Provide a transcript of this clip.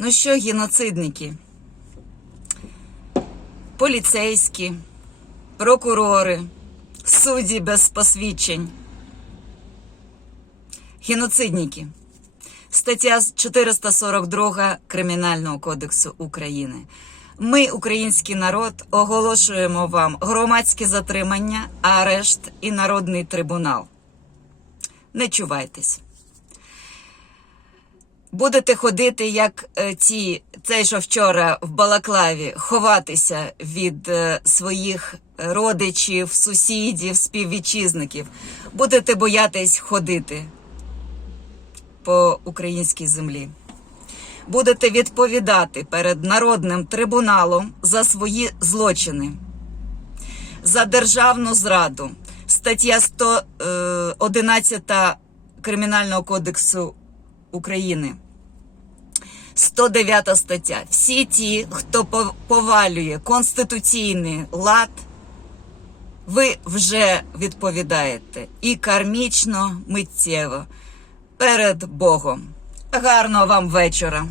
Ну що, геноцидники? Поліцейські, прокурори, судді без посвідчень. Геноцидники. Стаття 442 Кримінального кодексу України. Ми, український народ, оголошуємо вам громадське затримання, арешт і народний трибунал. Не чувайтесь. Будете ходити, як е, ці, цей що вчора в Балаклаві, ховатися від е, своїх родичів, сусідів, співвітчизників. Будете боятись ходити по українській землі. Будете відповідати перед народним трибуналом за свої злочини, за державну зраду. Стаття 111 Кримінального кодексу України. 109 стаття. Всі ті, хто повалює конституційний лад, ви вже відповідаєте і кармічно, миттєво перед Богом. Гарного вам вечора!